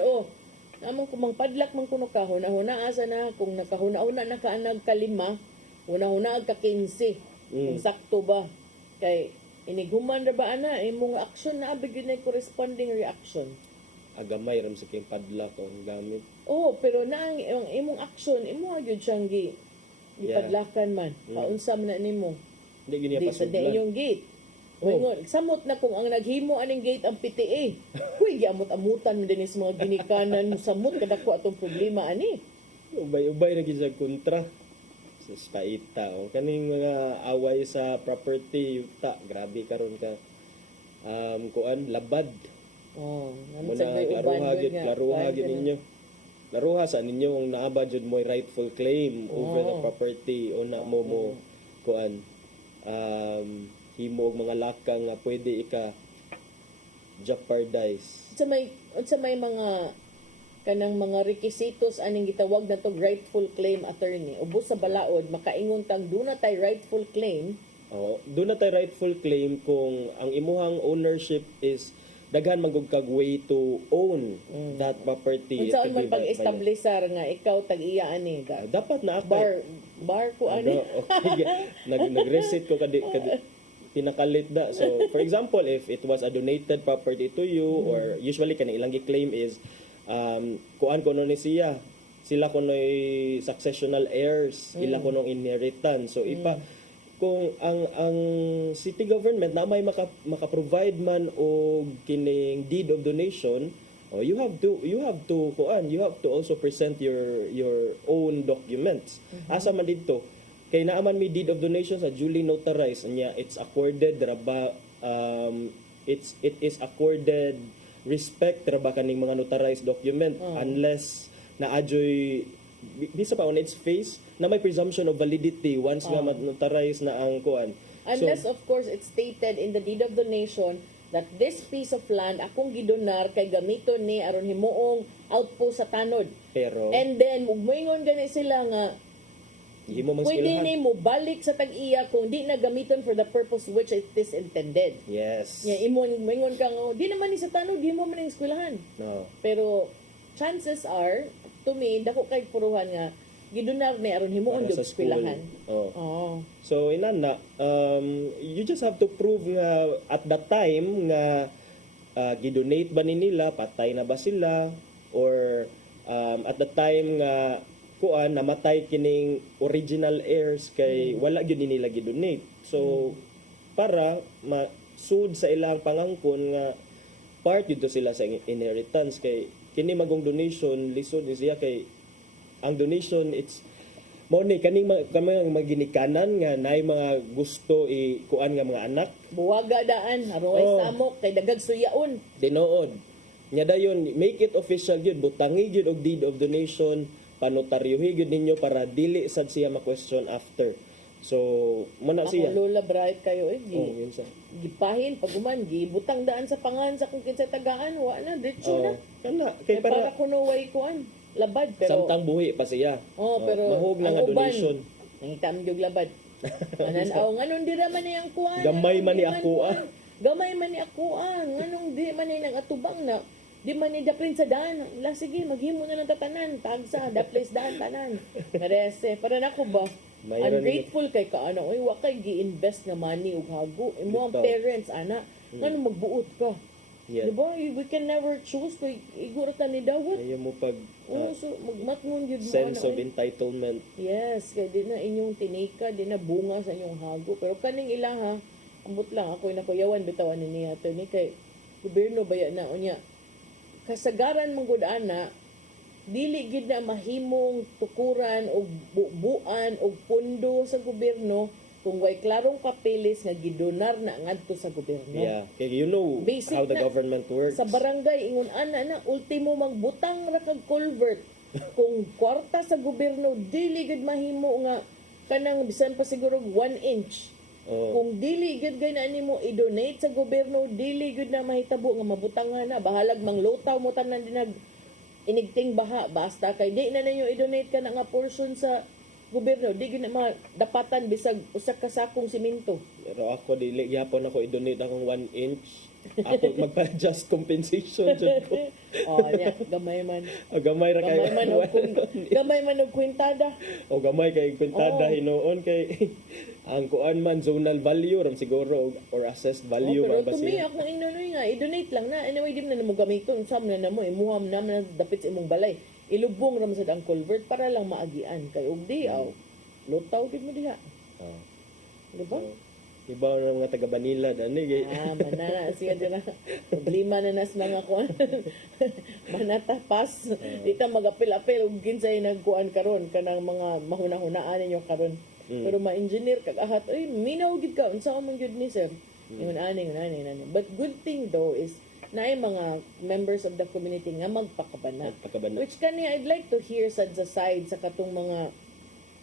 namang kumang padlak man kuno ka huna asa na kung nakahuna-una na ka nag kalima huna-huna ka 15 kung sakto ba kay Inighuman ra ba ana imong action na abig yun ay corresponding reaction. Agamay ram sa king padlock ang gamit. Oh, pero na ang imong action imo gyud siyang ipadlakan man. Paunsa man na nimo? Hindi gini Di sa pasudlan. yung gate. Moingon, samot na kung ang naghimo aning gate ang PTA. Huy, giamot-amutan mo din sa mga ginikanan, samot kadako atong problema ani. Ubay-ubay na gid kontra sa spaita o kaning mga away sa property yuta grabe karon ka kuan labad Oh, mo na klaruha gid ninyo laruha sa ninyo ang naaba jud mo rightful claim over the property o na mo kuan himo og mga lakang nga pwede ika jeopardize Sa may mga kanang mga requisitos aning gitawag na tog rightful claim attorney. Ubos sa balaod makaingon tang do na tay rightful claim. doon na tayo rightful claim kung ang imuhang ownership is daghan magug kag way to own that property. Unsaon man pag-establisar nga ikaw tag-iya ani dapat na ako bar ko ani. Okay. Nag-reset ko kadi pinakalit da. So, for example, if it was a donated property to you or usually kanang ilang gi-claim is kuan ko ni siya sila kunoy successional heirs ila kunong inheritance so kung ang city government na may maka-provide man og kining deed of donation you have to also present your own documents asa man didto kay naa man may deed of donation sa duly notarized nya it's accorded raba it is accorded respect ra ba kaning mga notarized document unless naadyoy bisa pa on its face na may presumption of validity once nga notarize na ang kuan Unless of course it's stated in the deed of donation that this piece of land akong gidonar kay gamiton ni aron himuong outpost sa tanod. Pero and then moingon gani sila nga pwede ni mo balik sa tag-iya kung di na gamiton for the purpose which it is intended. Yes. Yeah, moingon ka nga di naman ni sa tanod di mo man eskwelahan. No. Pero chances are to me dako kay puruhan nga gidonar ni aron himuon jud eskwelahan. So inana you just have to prove nga at that time nga gidonate ba ni nila patay na ba sila or at the time nga kuan namatay kining original heirs kay wala gyud nila gidonate. So para masud sa ilang pangangkon nga part yun sila sa inheritance kay kini magong donation lisod ni siya kay ang donation it's mo ni kaning maginikanan nga naay mga gusto kuan nga mga anak buwaga daan aron ay samok kay dagag suyaon tinuod nya dayon make it official gyud butangi gyud og deed of donation panotaryohi gyud ninyo para dili sad siya ma-question after so mo na siya ako lola bright kayo yun sa gipahin paguman gibutang daan sa pangan sa kung kinsa tagaan wa na diretso na kana kay para kuno way kuan labad pero samtang buhi pa siya pero mahug na nga donation nangita man gyud labad anan-aw nganon dira man niyang kuan gamay man ni ako gamay man ni ako nganong di man ni nang atubang na di man ni daprin sa daan la sige maghimo na ng tatanan tagsa daples daan tanan merese para nako ba ungrateful kay kaana oy wa kay gi-invest nga money ug hago imo ang parents ana ngano magbuot ka diba we can never choose kay igura ta ni dawat ayo mo pag so magmatngon gyud mo sense of entitlement yes kay di na inyong tinika di na bunga sa inyong hago pero kaning ilaha ambot lang ako nakuyawan bitawan ni ato ni kay gobyerno baya na unya kasagaran mong gud ana dili gid na mahimong tukuran og buuan og pondo sa gobyerno kung way klarong papeles nga gidonar na ngadto sa gobyerno. Yeah, kay you know basic how the government works. Sa barangay ingon ana na ultimo magbutang ra kag culvert kung kwarta sa gobyerno dili gid mahimo nga kanang bisan pa siguro 1 inch. Kung dili gid gay na nimo i-donate sa gobyerno dili gid na mahitabo nga mabutangan na bahalag manglotaw mo tanan dinag inigting baha basta kay di na ninyo i-donate ka na nga portion sa gobyerno di gyud na madapatan bisag usa ka sakong simento pero ako dili gyapon ako i-donate akong 1 inch ako magpa-just compensation jud ko gamay man gamay ra kay gamay man og kwintada gamay kay kwintada hinoon kay ang kuan man zonal value ram siguro or assessed value pero ba to me, siya? ako ingnonoy nga, i-donate lang na. Anyway, di na mo gamiton. Saan na mo, imuham na na dapit sa imong balay. Ilubong ram sa ang culvert para lang maagian. Kay ugdi, lutaw din mo diha. Ah. Di ba? Iba na mga taga Manila dani gay. Manana siya dira. Problema na nas mga kuan. Manatapas. Dita magapil-apil ug ginsay nagkuan karon kanang mga mahuna-hunaan ninyo karon. Pero ma-engineer kag ahat, oy, minaw gid ka unsa man gyud ni sir. Ingon ani. But good thing though is naay mga members of the community nga magpakabana. Which kani I'd like to hear sad sa side sa katong mga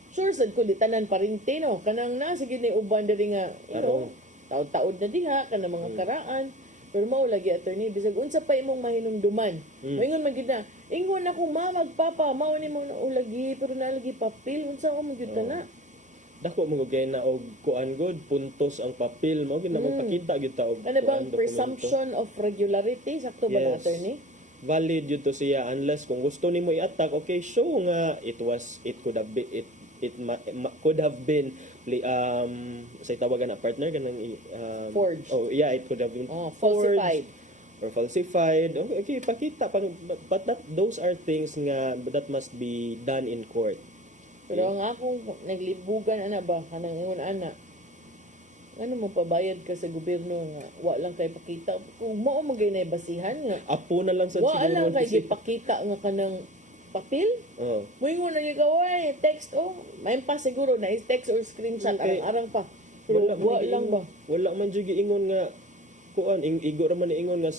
sure sad ko di tanan parinti no kanang na sige ni uban diri nga taud-taud na diha kanang mga karaan. Pero mao lagi attorney bisag unsa pa imong mahinumduman. Ingon man gid na ingon ako magpapa mao ni mo na ulagi pero nalagi papel unsa mo gyud na. Dako mo gay na og kuan god puntos ang papel mo gid na magpakita gyud ta og ano bang presumption of regularity sakto ba na attorney? Valid yun to siya unless kung gusto nimo i-attack okay show nga it could have been could have been say tawagan na partner kanang forged. Oh yeah, it could have been falsified or falsified. Okay, pakita but those are things nga that must be done in court. Pero ang akong naglibugan ana ba kanang ingon ana. Ano mo pabayad ka sa gobyerno nga wa lang kay pakita kung mao magay na basihan nga. Apo na lang sa wa lang kay ipakita nga kanang papel. Moingon na gaway text may pa siguro na is text or screenshot arang pa. Pero wa lang ba. Wala man jud giingon nga kuan igo ra man ingon nga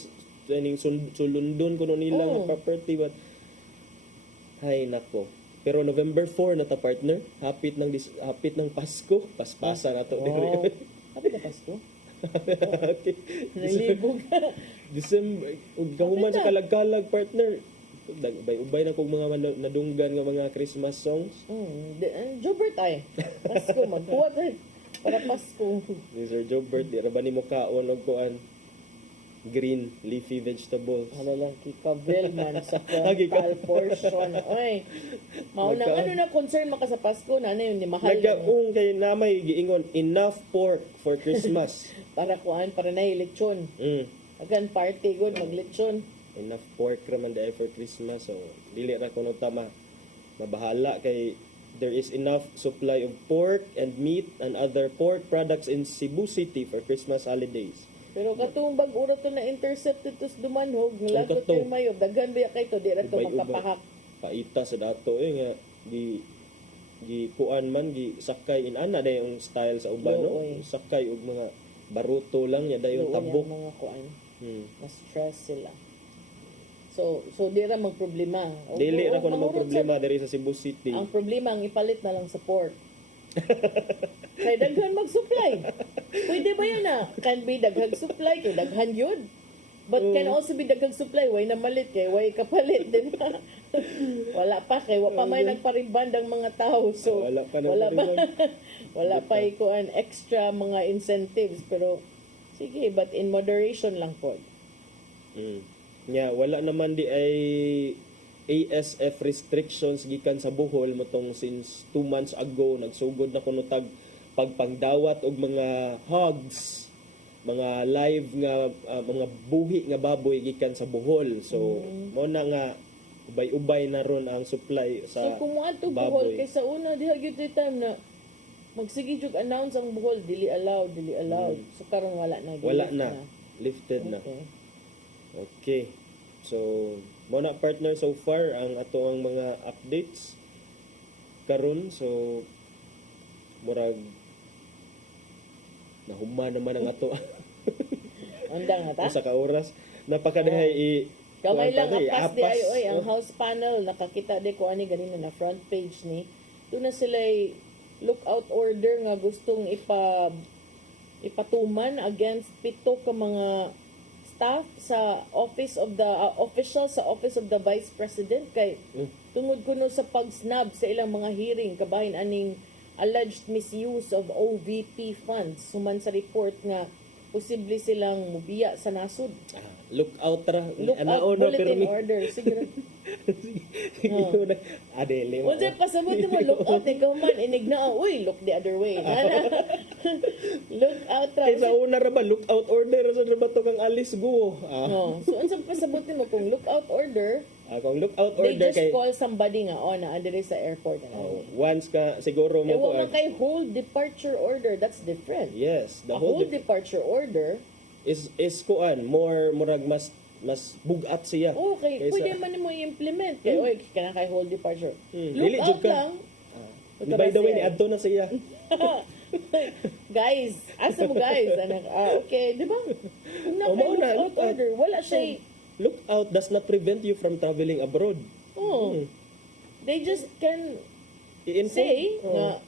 ning sulundon kuno nila nga property but hay nako. Pero November 4 na ta partner, hapit ng Pasko, paspasa na to diri. Hapit na Pasko. Okay. Nalibog. December, gahuman sa kalag-kalag partner. Ubay na kog mga nadunggan nga mga Christmas songs. Jobert ay. Pasko magkuha tayo para Pasko. Ni Sir Jobert, di ra ba nimo kaon og kuan? Green leafy vegetables. Ano lang kikabel man sa frontal portion. Oy. Mao na ano na concern maka sa Pasko na ni mahal. Nagaung kay namay giingon enough pork for Christmas. para kuan para na lechon. Agan party good maglechon. Enough pork raman dai for Christmas so dili ra kuno tama mabahala kay there is enough supply of pork and meat and other pork products in Cebu City for Christmas holidays. Pero katong bag-ura to na intercepted to sa dumanhog, nilagot yung mayo, daghan ba kay to, di ra to makapahak. Paita sa dato nga gi kuan man gi sakay in ana day yung style sa uban no. Sakay og mga baruto lang ya dayon tabok mga kuan. Mas stress sila. So di ra magproblema. Dili ra ko na magproblema diri sa Cebu City. Ang problema ang ipalit na lang sa pork. Kay daghan mag-supply. Pwede ba yan can be daghang supply kay daghan yun. But can also be daghang supply way na malit kay way kapalit din. Wala pa kay wa pa may nagpariban ang mga tao. So wala pa ikuan extra mga incentives pero sige but in moderation lang po. Wala naman di ay ASF restrictions gikan sa Bohol motong since 2 months ago nagsugod na kuno tag pagpangdawat og mga hogs, mga live nga mga buhi nga baboy gikan sa Bohol. So mo na nga ubay-ubay na ron ang supply sa So kung ato Bohol kay sa una diha gyud time na magsige jud announce ang Bohol dili allowed. So karon wala na. Lifted na. Okay. So mo na partner so far ang ato ang mga updates karon so murag nahuman naman ang ato andang ata sa ka oras napakadahay kamay lang apas di ay oy ang house panel nakakita di ko ani ganina na front page ni doon na sila lookout order nga gustong ipatuman against 7 ka mga staff sa office of the Vice President kay tungod kuno sa pag-snub sa ilang mga hearing kabahin aning alleged misuse of OVP funds suman sa report nga posible silang mubiya sa nasod. Look out ra. Look out, Anaon na, bulletin permi. order. Siguro. Siguro na. Adele. Kung sa'yo pasabot mo, look out, ikaw man, inig na, uy, look the other way. Look out, ra. Kaysa una ra ba, look out order. Sa ba to kang alis go. No. So, unsa pasabot mo, kung look out order, Kung look out they order just kay... call somebody nga, na andire sa airport. Once ka, siguro mo Ewan ko. man kay hold departure order, that's different. Yes. The A whole hold departure order, is kuan more murag mas bugat siya. okay, Kaysa- pwede man mo i-implement. Kaya, oy, kana kay hold departure. Look Dili, jud out ka. lang. By the way, ni adto na siya. Guys, asa mo guys? Anak, okay, di ba? Kung na mao look na, out look out. order, wala siya. Look out does not prevent you from traveling abroad. Oh. They just can I-inform. say nga,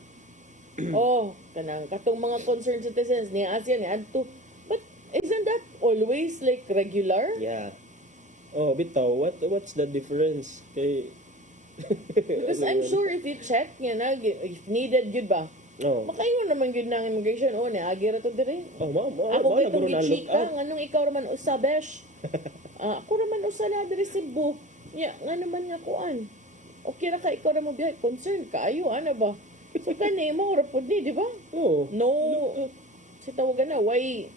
kanang katong mga concerned citizens ni ASEAN ni adto. But isn't that always like regular? Yeah. Oh, bitaw, what's the difference? Kay Because I'm sure if you check, if needed, yun ba? No. Makaingon naman yun ng immigration. Agi ra to dire. Ako kay na kung look gichika, out. nganong ikaw raman usa, besh. Ako raman usa na dire Cebu. Nga naman nga kuan. Okay ra ka ikaw ra mo biyahe. Concern kaayo, ano ba? So kani mo ra pud ni, di ba? Oo. No. Si tawagan na, why?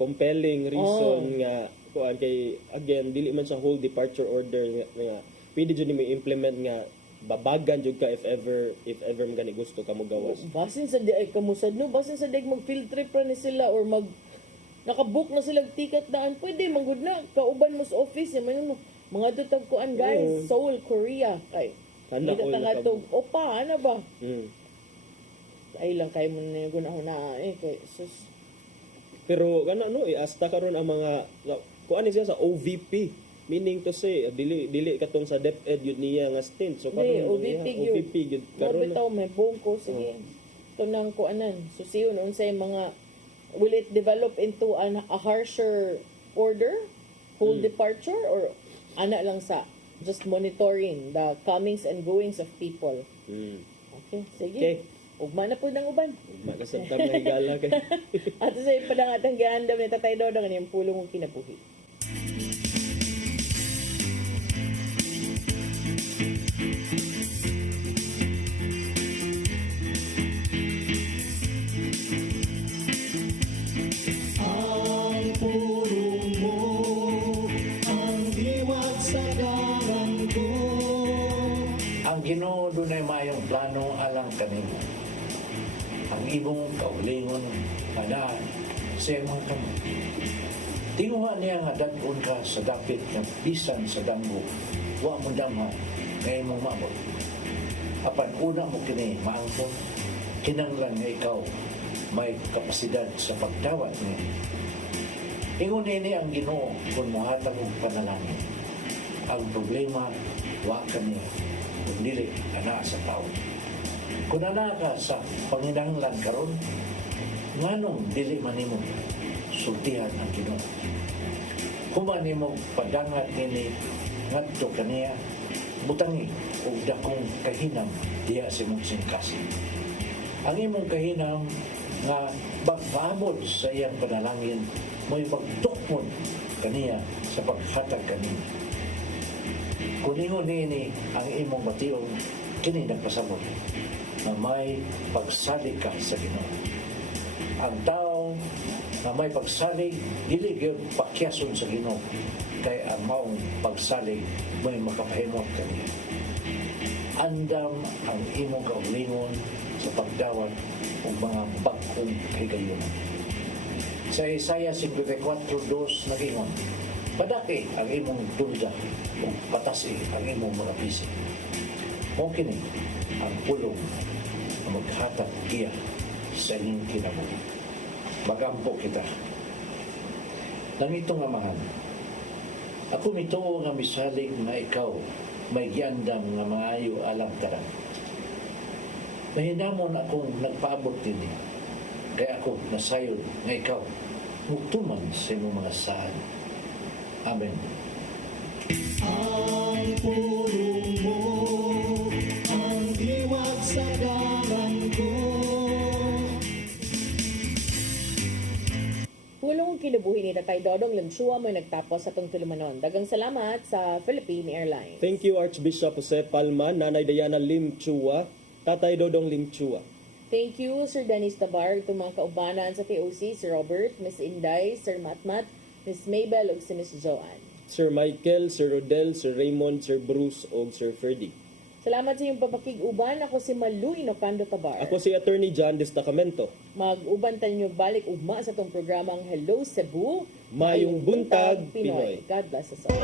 Compelling reason nga kuan kay again dili man sa whole departure order nga pwede jud nimo implement nga babagan jud ka if ever mo gani gusto ka mo gawas. Basin sa di ay kamusad no, basin sa di mag field trip ra ni sila or nakabook na sila ticket daan, pwede manggod na kauban mo sa office mo mga dutag kuan guys, Seoul, Korea kay Kana hindi oy ka nakabuk. tog opa ano ba? Mm. Ay lang kay mo na gunahuna kay sus. Pero kana no asta karon ang mga kuan ni siya sa OVP, meaning to say dili katong sa DepEd yun niya nga stint. So Hindi, karon OVP gyud Karon karon. bitaw may bungko sige. Ito nang kuanan. Susiyon unsay mga will it develop into a harsher order, whole departure, or ana lang sa just monitoring the comings and goings of people. Okay, sige. Okay. Ugma na po ng uban. Makasabtam na higala kay. Ato sa ipadangatang gihandam ni Tatay Dodong ang pulong ng kinabuhi. Ang pulong mo, ang diwat sa dalan ko. Ang Ginoo dunay mayong plano alang kanimo. Ang imong kaulingon ana sa imong kamo. Tinguha niya nga dag-on ka sa dapit ng bisan sa damgo. Wa mo damha nga imong maabot. Apan una mo kini maangkon, kinanglan nga ikaw may kapasidad sa pagdawat niya. Ingon ini ang Ginoo kung mohatag og panalangin. Ang problema wa kaniya kung dili ana sa tao. Kung ana ka sa panginahanglan karon, nganong dili man nimo sultihan ang Ginoo. Human nimo padangat nini ngadto kaniya, butangi og dakong kahinam diha sa imong singkasi. Ang imong kahinam nga magpaabot sa iyang panalangin mo'y magtukmon kaniya sa paghatag kanina. Kuningon nini ang imong bationg kini nagpasabot na may pagsalig ka sa Ginoo. Ang tao na may pagsalig dili gyud pakyason sa Ginoo kay ang maong pagsalig may makapahimot kaniya. Andam ang imong kaulingon sa pagdawat ng mga bagong higayonan. Sa Isaiah 54:2 nagingon, padaki ang imong dulda ug patasi ang imong mga bisig. Mao kini ang pulong na maghatag giya sa inyong kinabuhi. Magampo kita. Nangitong amahan, ako mituo nga misalig na ikaw may giandam nga maayo alang tanan. Mahinamon akong nagpaabot din kaya ako nasayod nga ikaw mugtuman sa imong mga saan. Amen. Ang pulong mo, ang diwat sa dalan ko. Pulong kinabuhi ni Tatay Dodong Limchua mo nagtapos sa tong tulumanon. Dagang salamat sa Philippine Airlines. Thank you Archbishop Jose Palma, Nanay Diana Lim Chua, Tatay Dodong Lim Chua. Thank you, Sir Dennis Tabar, itong mga kaubanan sa TOC, Sir Robert, Miss Inday, Sir Matmat, Miss Mabel, ug si Miss Joanne. Sir Michael, Sir Rodel, Sir Raymond, Sir Bruce, o Sir Ferdy. Salamat sa iyong papakig-uban. Ako si Malu Inocando Tabar. Ako si Attorney John Destacamento. Mag-uban tayo balik ugma sa itong programang Hello Cebu. Mayong Buntag, Pinoy. God bless us all.